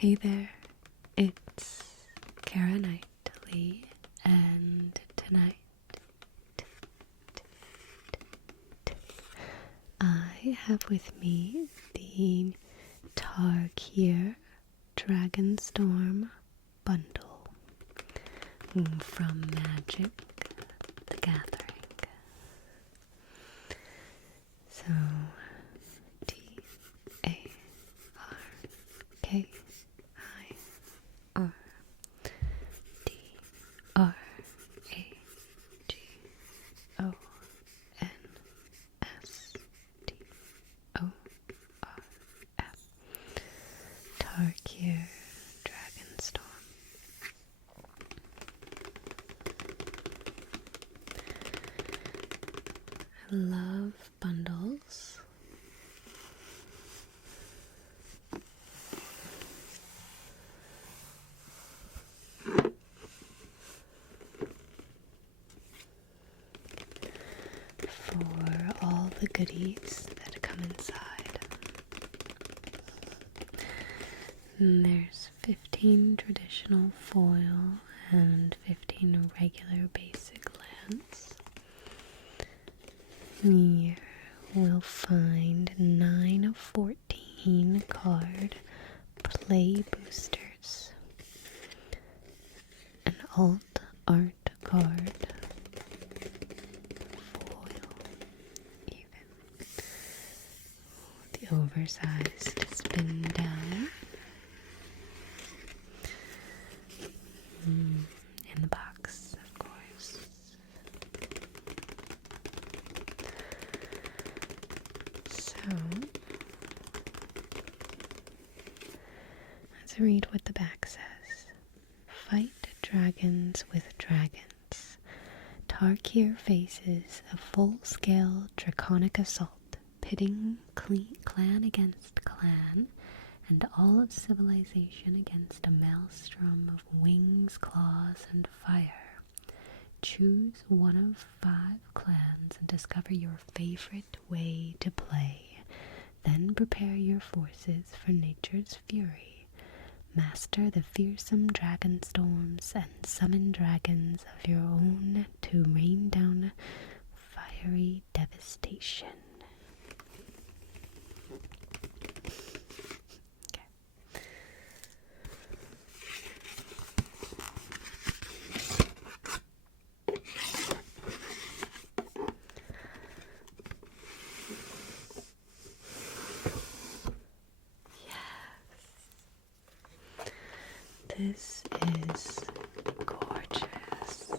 Hey there, it's CaraNightly, and tonight I have with me the Tarkir Dragonstorm Bundle from Magic the Gathering. So, Tarkir Tarkir Dragonstorm. I love bundles. For all the goodies that come inside. And there's 15 traditional foil and 15 regular basic lands. Here we'll find 9 of 14 card play boosters, an alt art card, foil even, the oversized spin down in the box, of course. So let's read what the back says. Fight dragons with dragons. Tarkir faces a full-scale draconic assault, pitting clan against clan and all of civilization against a maelstrom of wings, claws, and fire. Choose one of 5 clans and discover your favorite way to play. Then prepare your forces for nature's fury. Master the fearsome dragon storms and summon dragons of your own to rain down fiery devastation. This is gorgeous.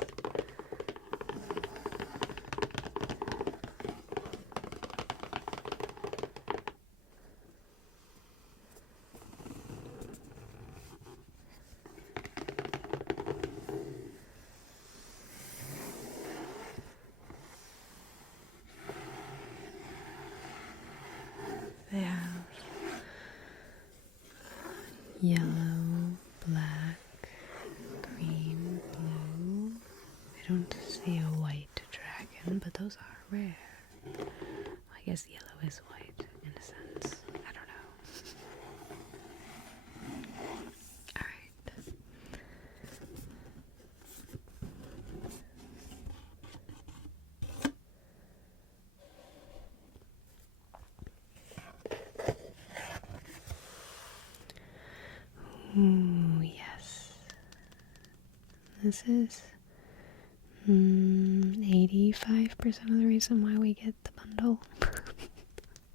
They have yellow, black, green, blue. I don't see a white dragon, but those are rare. I guess yellow is white in a sense. I don't know. Alright. Ooh, yes. This is 85% of the reason why we get the bundle.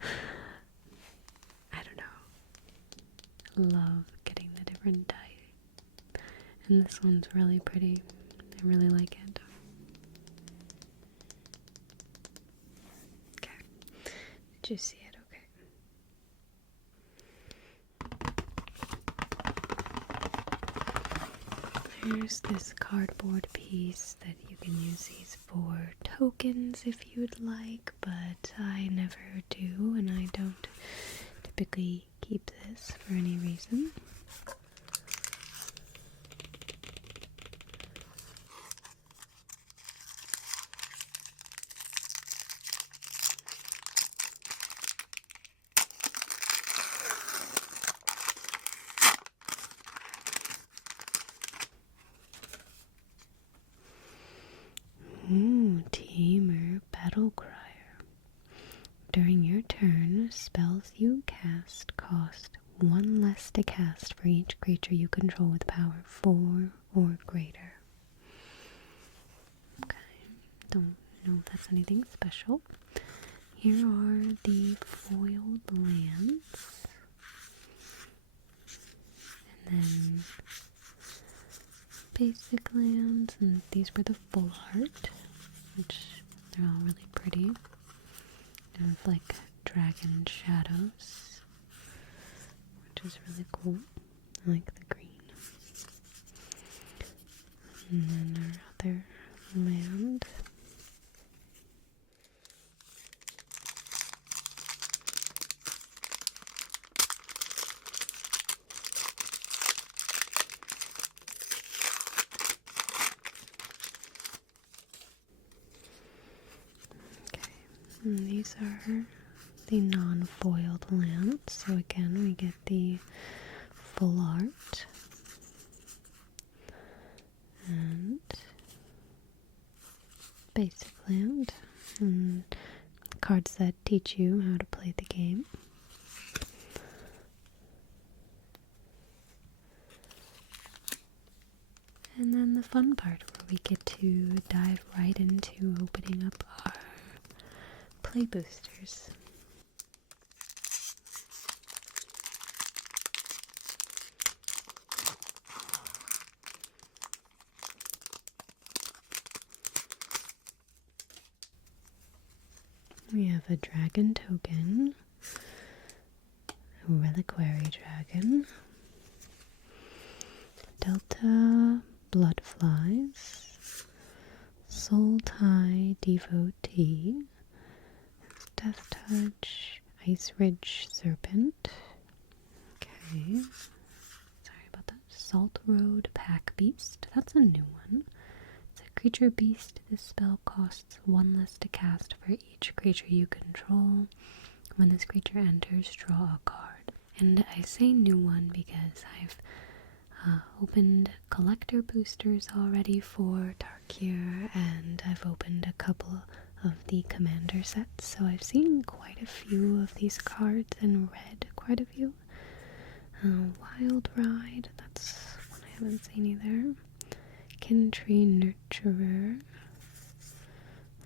I don't know. Love getting the different dye. And this one's really pretty. I really like it. Okay. Did you see it? There's this cardboard piece that you can use these for tokens if you would like, but I never do, and I don't typically keep this for any reason. battle crier. During your turn, spells you cast cost 1 less to cast for each creature you control with power 4 or greater. Okay, don't know if that's anything special. Here are the foiled lands. And then basic lands, and these were the full art, which they're all really pretty. And like dragon shadows, which is really cool. I like the green. And then our other land. And these are the non-foiled lands, so again we get the full art and basic land, and cards that teach you how to play the game. And then the fun part where we get to dive right into opening up our play boosters. We have a dragon token, a reliquary dragon, Delta bloodflies, soul tie devotee, Death Touch, Ice Ridge Serpent. Okay. Sorry about that. Salt Road Pack Beast. That's a new one. It's a creature beast. This spell costs 1 less to cast for each creature you control. When this creature enters, draw a card. And I say new one because I've opened collector boosters already for Tarkir, and I've opened a couple of the commander sets, so I've seen quite a few of these cards and read quite a few. Wild Ride, that's one I haven't seen either. Kintree Nurturer,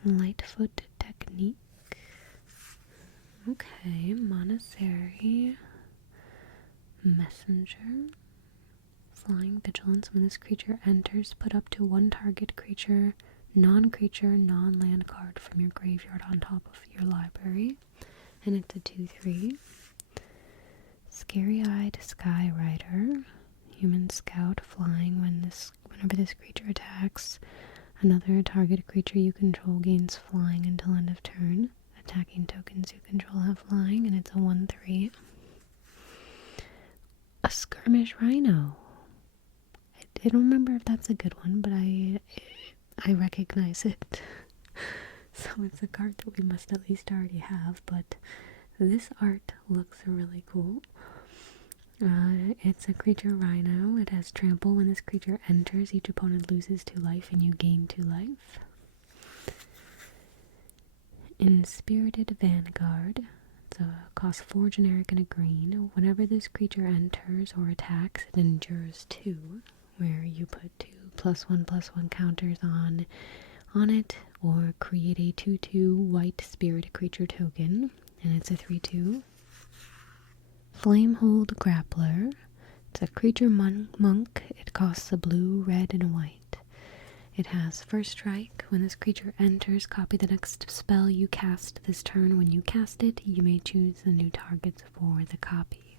Lightfoot Technique, okay, Monastery, Messenger, Flying Vigilance. When this creature enters, put up to 1 target creature, non-creature, non-land card from your graveyard on top of your library. And it's a 2/3. Scary-Eyed Sky Rider, Human Scout, flying. Whenever this creature attacks, another target creature you control gains flying until end of turn. Attacking tokens you control have flying, and it's a 1/3. A Skirmish Rhino. I don't remember if that's a good one, but I recognize it. So it's a card that we must at least already have, but this art looks really cool. It's a creature rhino. It has trample. When this creature enters, each opponent loses 2 life and you gain 2 life. Inspirited Vanguard. It's costs 4 generic and a green. Whenever this creature enters or attacks, it endures 2, where you put 2 +1/+1 counters on it, or create a 2/2 white spirit creature token, and it's a 3/2. Flamehold Grappler. It's a creature monk. It costs a blue, red, and a white. It has first strike. When this creature enters, copy the next spell you cast this turn. When you cast it, you may choose the new targets for the copy.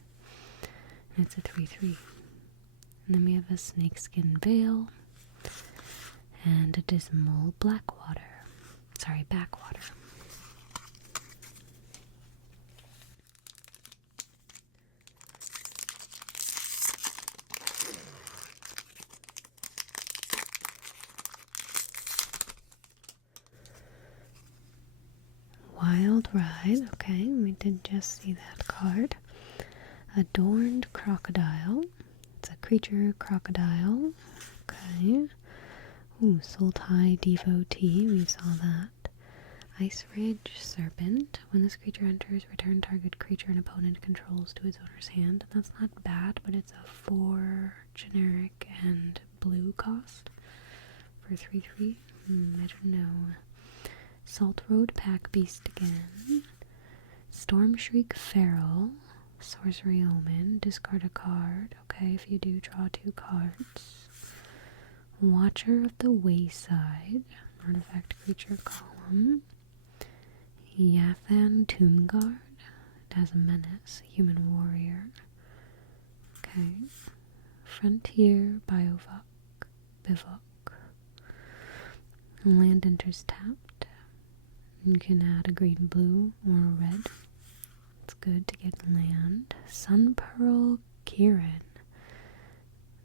And it's a 3/3. And then we have a Snakeskin Veil and a Dismal Backwater. Wild Ride, okay, we did just see that card. Adorned Crocodile. It's a creature crocodile. Okay. Ooh, Soul Tie Devotee, we saw that. Ice Ridge Serpent. When this creature enters, return target creature and opponent controls to its owner's hand. That's not bad, but it's a 4 generic and blue cost for 3/3. I don't know. Salt Road Pack Beast again. Storm Shriek Feral. Sorcery Omen. Discard a card. Okay, if you do, draw 2 cards. Watcher of the Wayside. Artifact creature column. Yathan Tombguard. It has a menace. Human warrior. Okay. Frontier Bivouac. Land enters tapped. You can add a green, blue, or a red. It's good to get land. Sunpearl Kieran.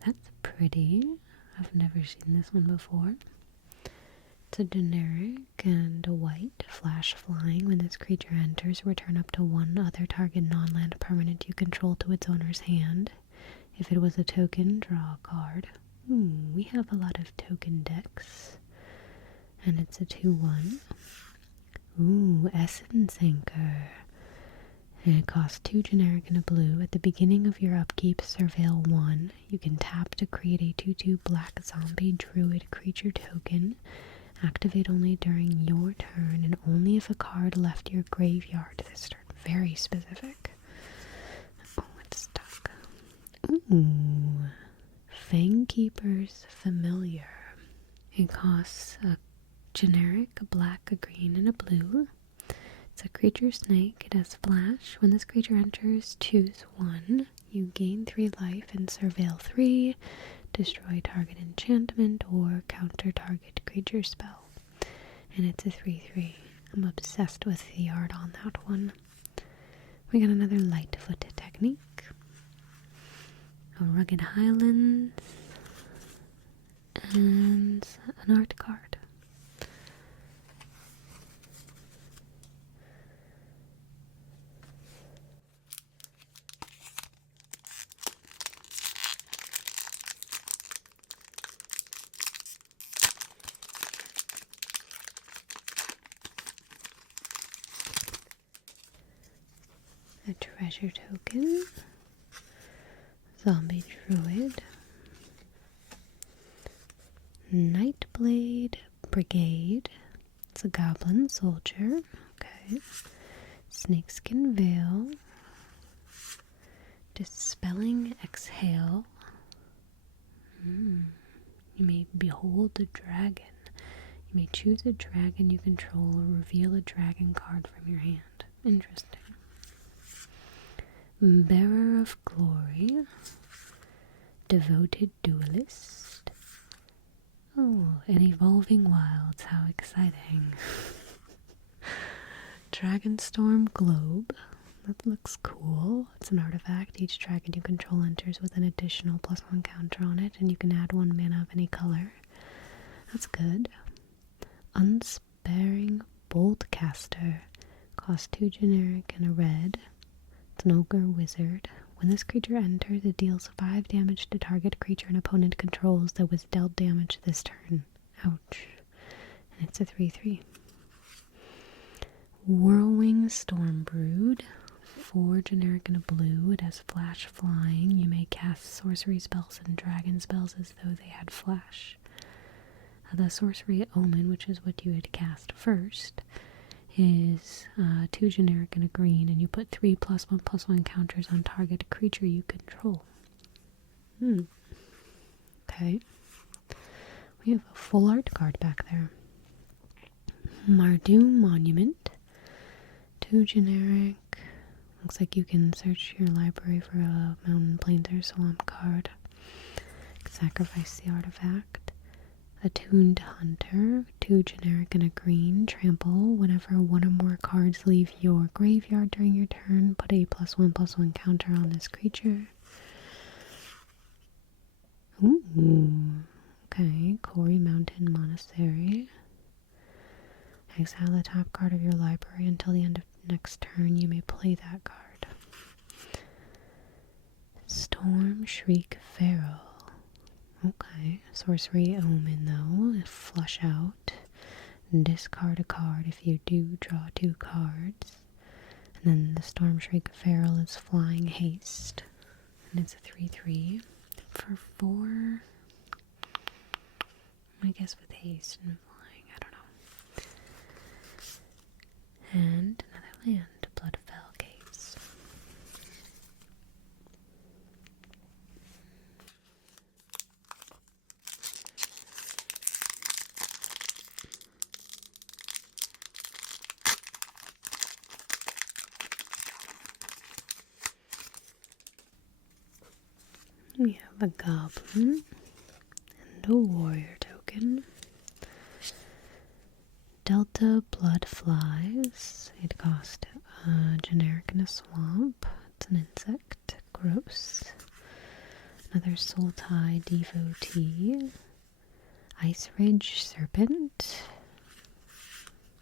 That's pretty. I've never seen this one before. It's a generic and a white flash flying. When this creature enters, return up to 1 other target non-land permanent you control to its owner's hand. If it was a token, draw a card. We have a lot of token decks. And it's a 2/1. Essence Anchor. And it costs 2 generic and a blue. At the beginning of your upkeep, surveil 1. You can tap to create a 2/2 black zombie druid creature token. Activate only during your turn and only if a card left your graveyard this turn. Very specific. Oh, it's stuck. Fangkeeper's Familiar. It costs a generic, a black, a green, and a blue. It's a creature snake. It has flash. When this creature enters, choose 1. You gain 3 life and surveil 3. Destroy target enchantment or counter target creature spell. And it's a 3/3. I'm obsessed with the art on that one. We got another Lightfoot technique. A Rugged Highlands. And an art card. A treasure token, zombie druid, Nightblade Brigade, it's a goblin soldier, okay, snakeskin veil, dispelling exhale, you may behold a dragon, you may choose a dragon you control or reveal a dragon card from your hand. Interesting. Bearer of Glory, Devoted Duelist. Oh, an Evolving Wilds, how exciting. Dragonstorm Globe, that looks cool. It's an artifact. Each dragon you control enters with an additional +1 counter on it, and you can add 1 mana of any color. That's good. Unsparing Boltcaster, cost 2 generic and a red. It's an ogre wizard. When this creature enters, it deals 5 damage to target creature an opponent controls that was dealt damage this turn. Ouch. And it's a 3/3. Whirlwing Stormbrood. 4 generic and a blue. It has flash flying. You may cast sorcery spells and dragon spells as though they had flash. The sorcery omen, which is what you would cast first, is 2 generic and a green, and you put 3 +1/+1 counters on target creature you control. Okay. We have a full art card back there. Mardu Monument. 2 generic. Looks like you can search your library for a Mountain Plains or Swamp card. Sacrifice the artifact. Attuned Hunter, 2 generic and a green, trample. Whenever 1 or more cards leave your graveyard during your turn, put a +1/+1 counter on this creature. Okay, Quarry Mountain Monastery. Exile the top card of your library until the end of next turn. You may play that card. Storm Shriek Feral. Okay, sorcery omen though. Flush out. discard a card if you do draw 2 cards. And then the Storm Shriek Feral is flying haste. And it's a 3/3. For 4, I guess with haste and flying, I don't know. And another land, Bloodfell Caves. We have a goblin and a warrior token. Delta Blood Flies. It cost generic in a swamp. It's an insect. Gross. Another Sultai Devotee. Ice Ridge Serpent.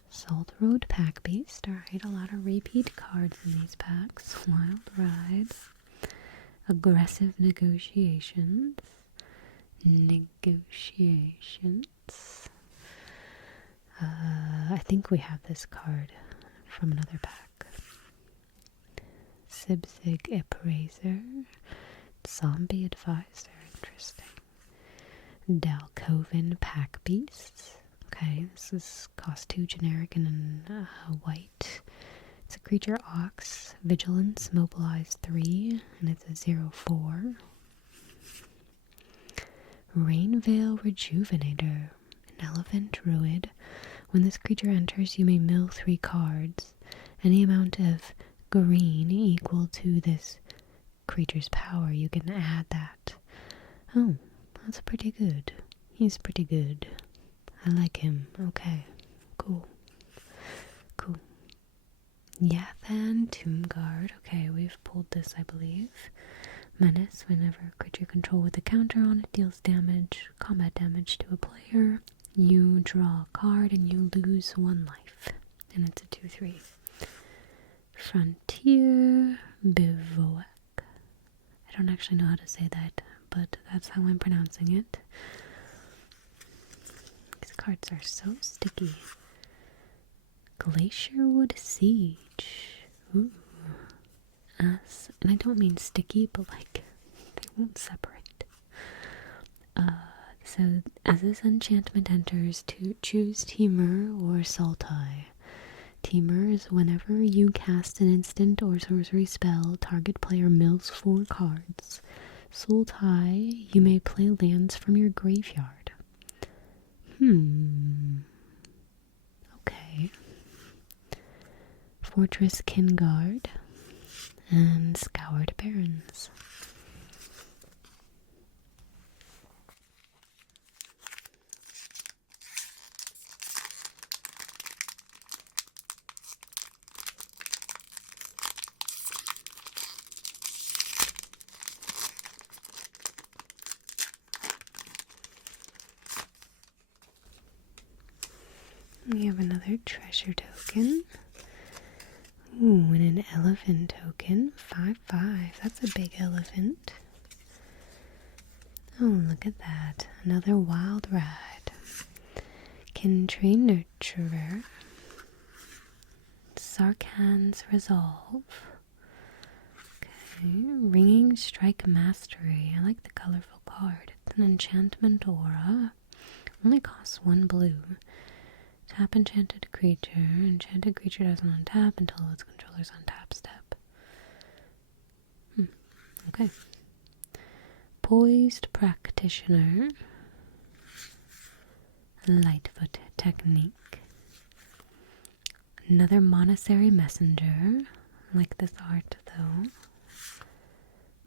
Salt Road Pack Beast. Alright, a lot of repeat cards in these packs. Wild Ride. Aggressive Negotiations. I think we have this card from another pack. Sibzig Appraiser. Zombie Advisor. Interesting. Dalcoven Pack Beasts. Okay, this is cost 2 generic and white. It's a creature Ox, Vigilance, Mobilize 3, and it's a 0/4. Rainveil Rejuvenator, an Elephant Druid. When this creature enters, you may mill 3 cards. Any amount of green equal to this creature's power, you can add that. Oh, that's pretty good. He's pretty good. I like him. Okay, cool. Cool. Yathan Tombguard. Okay, we've pulled this, I believe. Menace. Whenever a creature control with a counter on it deals damage, combat damage to a player, you draw a card and you lose 1 life. And it's a 2/3. Frontier Bivouac. I don't actually know how to say that, but that's how I'm pronouncing it. These cards are so sticky. Glacierwood Siege. Ooh. And I don't mean sticky, but like, they won't separate. So as this enchantment enters, to choose Temur or Sultai. Temur is whenever you cast an instant or sorcery spell, target player mills 4 cards. Sultai, you may play lands from your graveyard. Okay. Fortress Kingard and Scoured Barrens. We have another treasure token. Ooh, and an elephant token. 5/5. That's a big elephant. Oh, look at that. Another wild ride. Can train Nurturer. Sarkhan's Resolve. Okay. Ringing Strike Mastery. I like the colorful card. It's an enchantment aura. Only costs 1 blue. Tap enchanted creature. Enchanted creature doesn't untap until its controller's untap step. Okay. Poised Practitioner. Lightfoot Technique. Another Monastery Messenger. I like this art though.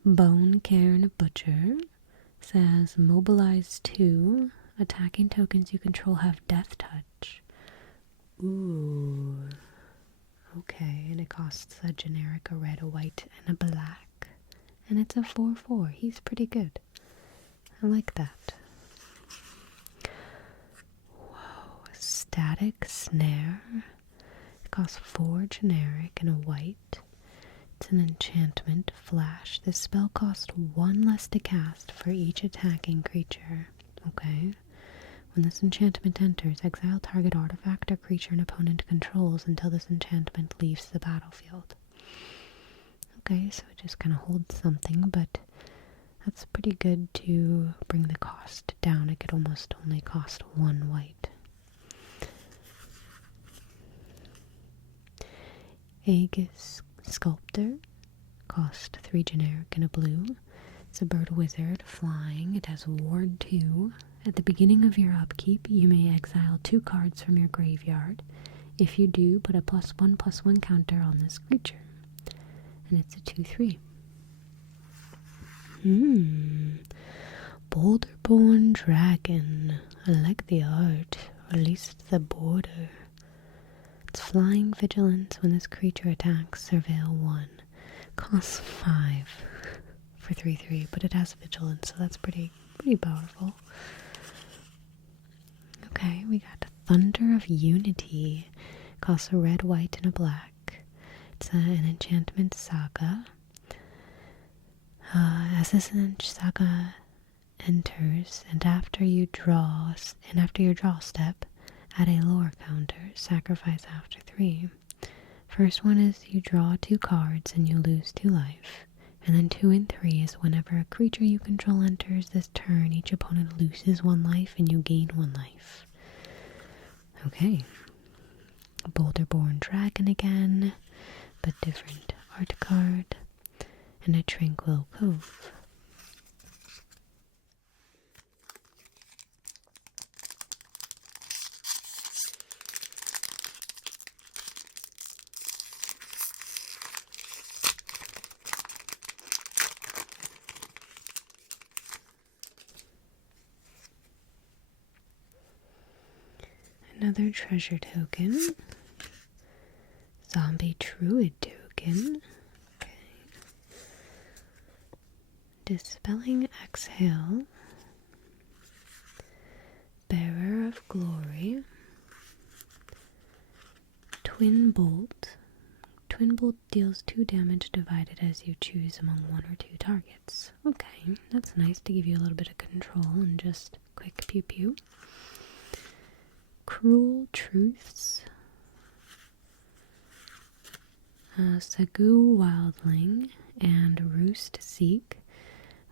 Bone Cairn Butcher. Says mobilize 2. Attacking tokens you control have Death Touch. Ooh. Okay, and it costs a generic, a red, a white, and a black. And it's a 4/4. He's pretty good. I like that. Whoa. Static Snare. It costs 4 generic and a white. It's an enchantment, Flash. This spell costs 1 less to cast for each attacking creature. Okay. When this enchantment enters, exile target artifact or creature an opponent controls until this enchantment leaves the battlefield. Okay, so it just kind of holds something, but that's pretty good to bring the cost down. It could almost only cost 1 white. Aegis Sculptor, cost 3 generic and a blue. It's a bird wizard, flying. It has Ward 2. At the beginning of your upkeep, you may exile 2 cards from your graveyard. If you do, put a +1/+1 counter on this creature. And it's a 2/3. Boulderborn Dragon. I like the art, or at least the border. It's flying vigilance. When this creature attacks, surveil 1. Costs 5 for 3/3, but it has vigilance, so that's pretty powerful. Okay, we got Thunder of Unity. Costs a red, white, and a black. It's an enchantment saga. As this saga enters, and after your draw step, add a lore counter. Sacrifice after 3. First one is you draw 2 cards and you lose 2 life. And then 2 and 3 is whenever a creature you control enters this turn, each opponent loses 1 life and you gain 1 life. Okay. Boulderborn Dragon again, but different art card. And a Tranquil Cove. Another treasure token. Zombie Druid token. Okay. Dispelling Exhale. Bearer of Glory. Twin Bolt. Twin Bolt deals 2 damage divided as you choose among 1 or 2 targets. Okay, that's nice to give you a little bit of control and just quick pew pew. Cruel Truths. Sagu Wildling and Roost Seek,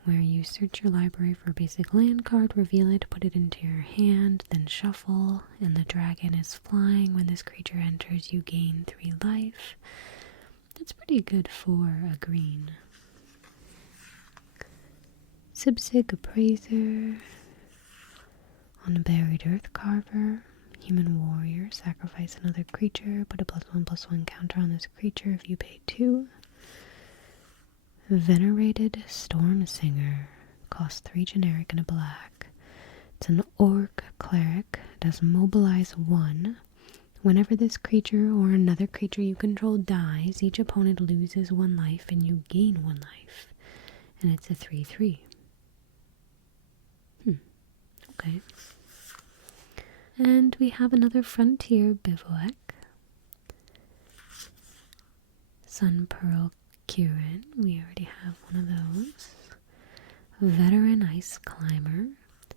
where you search your library for a basic land card, reveal it, put it into your hand, then shuffle, and the dragon is flying. When this creature enters, you gain 3 life. That's pretty good for a green. Sibsig Appraiser. On a Buried Earth Carver. Human Warrior. Sacrifice another creature. Put a +1/+1 counter on this creature if you pay 2. Venerated Storm Singer. Costs 3 generic and a black. It's an Orc Cleric. It does mobilize 1. Whenever this creature or another creature you control dies, each opponent loses 1 life and you gain 1 life. And it's a 3/3. Okay. And we have another Frontier Bivouac. Sun Pearl Kieran. We already have one of those. Veteran Ice Climber.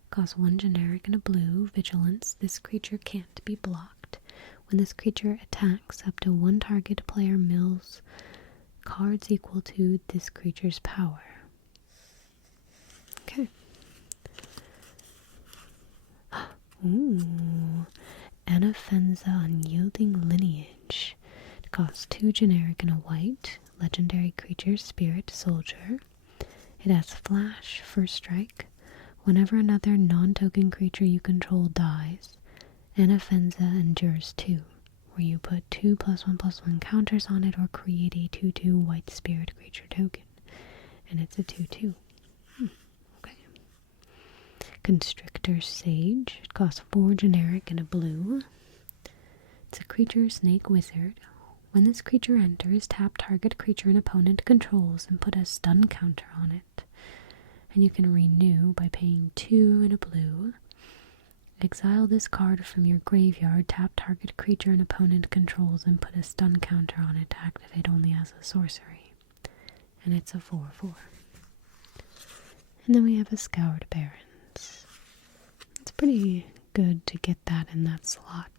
Costs 1 generic and a blue. Vigilance. This creature can't be blocked. When this creature attacks, up to 1 target player mills cards equal to this creature's power. Okay. Ooh. Anafenza Unyielding Lineage. It costs 2 generic and a white. Legendary creature, Spirit Soldier. It has Flash, First Strike. Whenever another non-token creature you control dies, Anafenza endures 2, where you put 2 +1/+1 counters on it or create a 2/2 white spirit creature token. And it's a 2/2. Okay. Constrictor Sage. It costs 4 generic and a blue. It's a creature snake wizard. When this creature enters, tap target creature an opponent controls and put a stun counter on it. And you can renew by paying 2 and a blue. Exile this card from your graveyard, tap target creature an opponent controls and put a stun counter on it to activate only as a sorcery. And it's a 4/4. And then we have a Scoured Barrens. It's a pretty good to get that in that slot.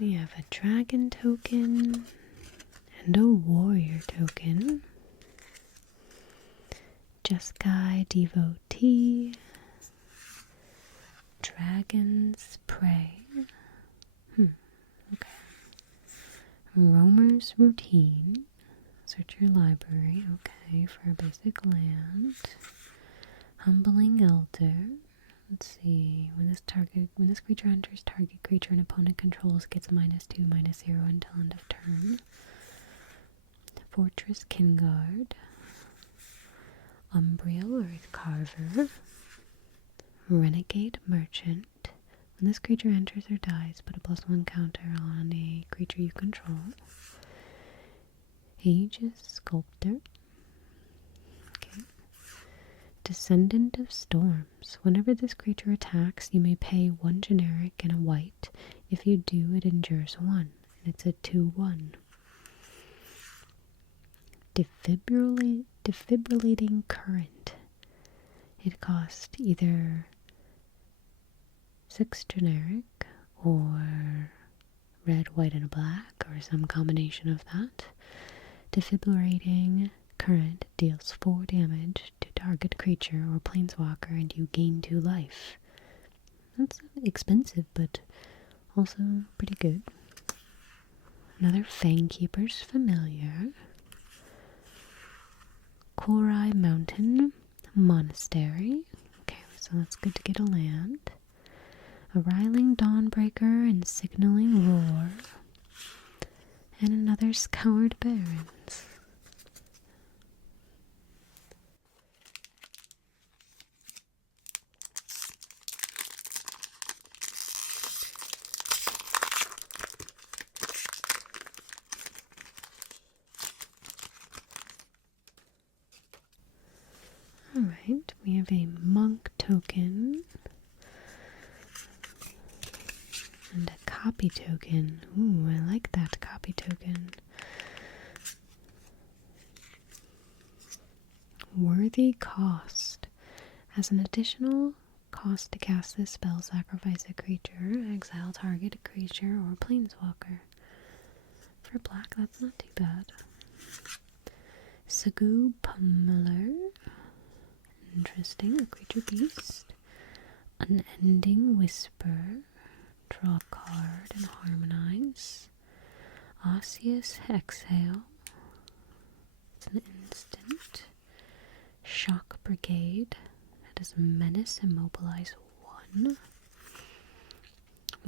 We have a dragon token and a warrior token. Jeskai Devotee. Dragon's Prey. Okay. Roamer's Routine. Search your library. Okay, for a basic land. Humbling Elder. Let's see. When this creature enters, target creature an opponent controls gets -2, -0 until end of turn. Fortress Kingguard. Umbriel Earth Carver. Renegade Merchant. When this creature enters or dies, put a +1 counter on a creature you control. Aegis Sculptor. Okay. Descendant of Storms. Whenever this creature attacks, you may pay 1 generic and a white. If you do, it endures 1, and it's a 2/1. Defibrillating Current. It costs either 6 generic or red, white, and a black, or some combination of that. Defibrillating Current deals 4 damage to target creature or planeswalker and you gain 2 life. That's expensive, but also pretty good. Another Fangkeeper's Familiar. Korai Mountain Monastery. Okay, so that's good to get a land. A Riling Dawnbreaker and Signaling Roar. And another Scoured Barrens. Alright, we have a monk token and a copy token. Ooh, I like that copy token. Worthy Cost. As an additional cost to cast this spell, sacrifice a creature, exile target creature or planeswalker. For black, that's not too bad. Sagu Pummeler. Interesting. A creature beast. Unending Whisper. Draw a card and harmonize. Osseous Exhale. It's an instant. Shock Brigade. That is Menace Immobilize 1.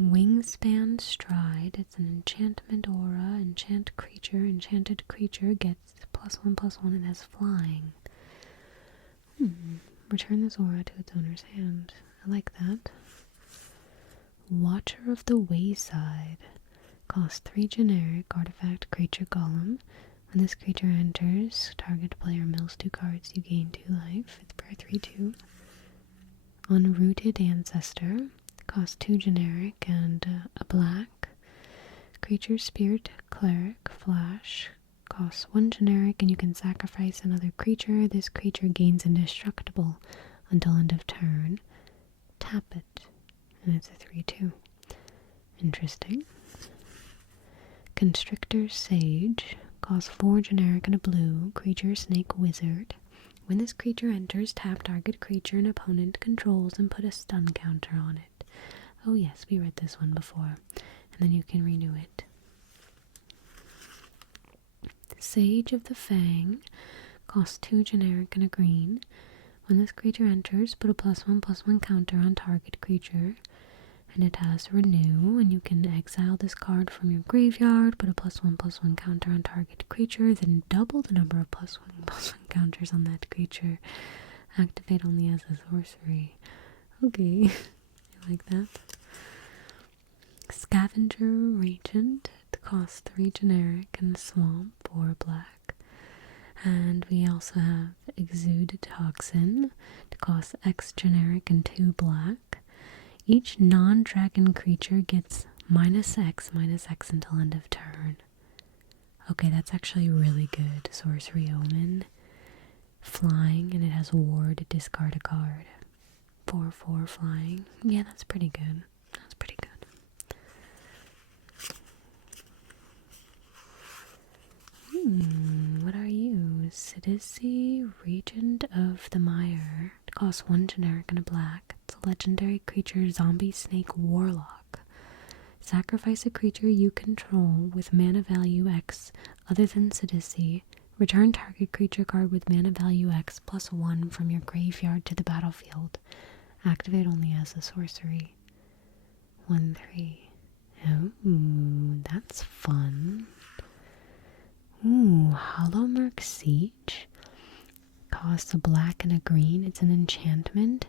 Wingspan Stride. It's an enchantment aura. Enchant creature. Enchanted creature gets +1/+1 and has flying. Return this aura to its owner's hand. I like that. Watcher of the Wayside. Cost 3 generic artifact creature golem. When this creature enters, target player mills 2 cards, you gain 2 life. It's per 3/2. Unrooted Ancestor. Cost 2 generic and a black. Creature Spirit Cleric Flash. Costs 1 generic and you can sacrifice another creature. This creature gains indestructible until end of turn. Tap it. And it's a 3/2. Interesting. Constrictor Sage. Costs 4 generic and a blue. Creature Snake Wizard. When this creature enters, tap target creature an opponent controls and put a stun counter on it. Oh yes, we read this one before. And then you can renew it. Sage of the Fang. Costs 2 generic and a green. When this creature enters, put a +1/+1 counter on target creature. And it has renew, and you can exile this card from your graveyard, put a +1/+1 counter on target creature, then double the number of +1/+1 counters on that creature. Activate only as a sorcery. Okay, I like that. Scavenger Regent. It costs 3 generic and swamp or black. And we also have Exude Toxin to cost X generic and 2 black. Each non-dragon creature gets -X until end of turn. Okay, that's actually really good. Sorcery Omen. Flying, and it has Ward, discard a card. 4/4 flying. Yeah, that's pretty good. That's pretty good. What are you? Sidisi, Regent of the Mire. It costs 1 generic and a black. It's a legendary creature, zombie snake warlock. Sacrifice a creature you control with mana value X other than Sidisi. Return target creature card with mana value X +1 from your graveyard to the battlefield. Activate only as a sorcery. 1/3. Oh, that's fun. Ooh, Hollowmurk Siege. Costs a black and a green. It's an enchantment.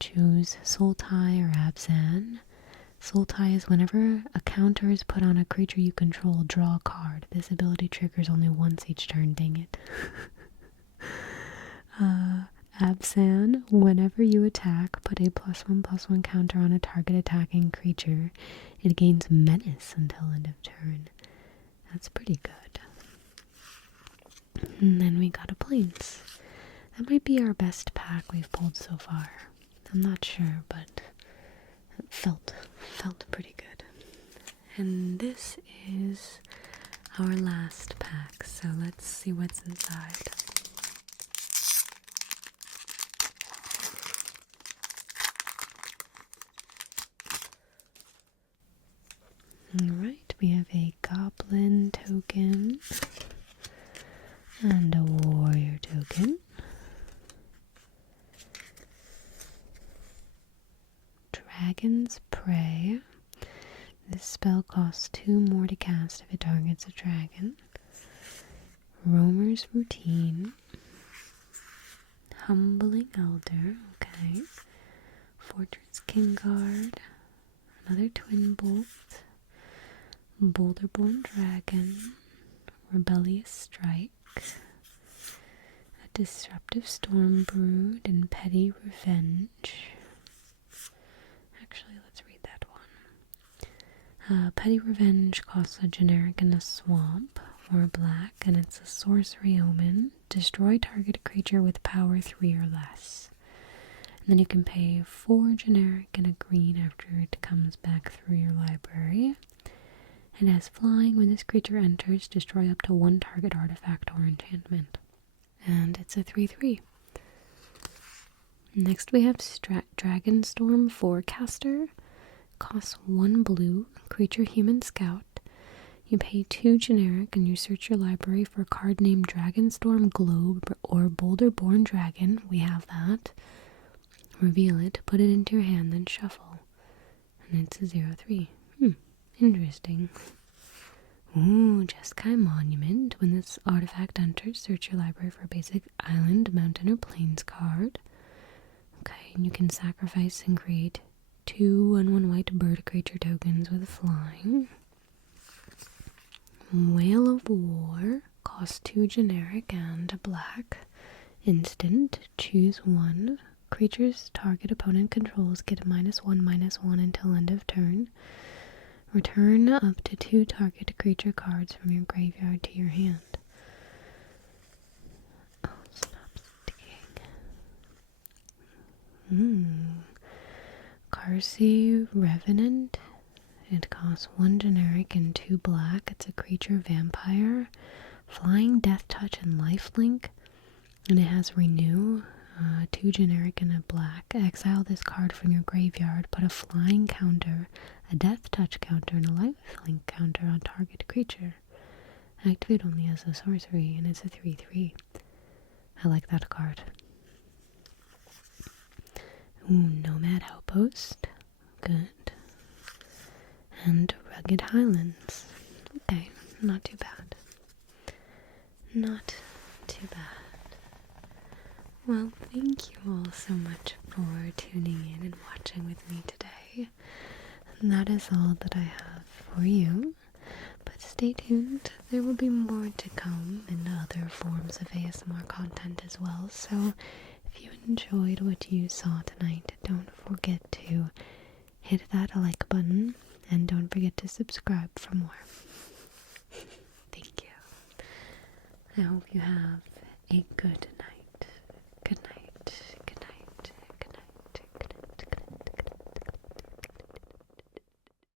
Choose Sultai or Abzan. Sultai is whenever a counter is put on a creature you control, draw a card. This ability triggers only once each turn, dang it. Abzan, whenever you attack, put a +1/+1 counter on a target attacking creature. It gains menace until end of turn. That's pretty good. And then we got a Plains. That might be our best pack we've pulled so far. I'm not sure, but it felt pretty good. And this is our last pack, so let's see what's inside. Alright, we have a Goblin token and a Warrior token. Dragon's Prey. This spell costs 2 more to cast if it targets a dragon. Roamer's Routine. Humbling Elder, okay. Fortress Kingguard. Another Twin Bolt. Boulderborn Dragon. Rebellious Strike. A Disruptive Storm Brood and Petty Revenge. Actually, let's read that one. Petty Revenge costs a generic and a swamp, or a black, and it's a sorcery omen. Destroy target creature with power 3 or less. And then you can pay 4 generic and a green after it comes back through your library. It has flying. When this creature enters, destroy up to 1 target artifact or enchantment. And it's a 3/3. Next we have Dragonstorm Forecaster. Costs 1 blue, creature human scout. You pay 2 generic and you search your library for a card named Dragonstorm Globe or Boulderborn Dragon. We have that. Reveal it, put it into your hand, then shuffle. And it's a 0/3. Interesting. Ooh, Jeskai Monument. When this artifact enters, search your library for a basic island, mountain, or plains card. Okay, and you can sacrifice and create 2 and 1 white bird creature tokens with flying. Whale of War. Costs 2 generic and a black. Instant. Choose 1. Creatures target opponent controls get a -1/-1 until end of turn. Return up to 2 target creature cards from your graveyard to your hand. Oh, stop sticking. Carsey Revenant. It costs 1 generic and 2 black. It's a creature vampire. Flying, Death Touch, and Lifelink. And it has Renew. 2 generic and a black. Exile this card from your graveyard. Put a flying counter, a death touch counter, and a lifelink counter on target creature. Activate only as a sorcery, and it's a 3/3. I like that card. Ooh, Nomad Outpost. Good. And Rugged Highlands. Okay, not too bad. Not too bad. Well, thank you all so much for tuning in and watching with me today. And that is all that I have for you. But stay tuned. There will be more to come in other forms of ASMR content as well. So if you enjoyed what you saw tonight, don't forget to hit that like button and don't forget to subscribe for more. Thank you. I hope you have a good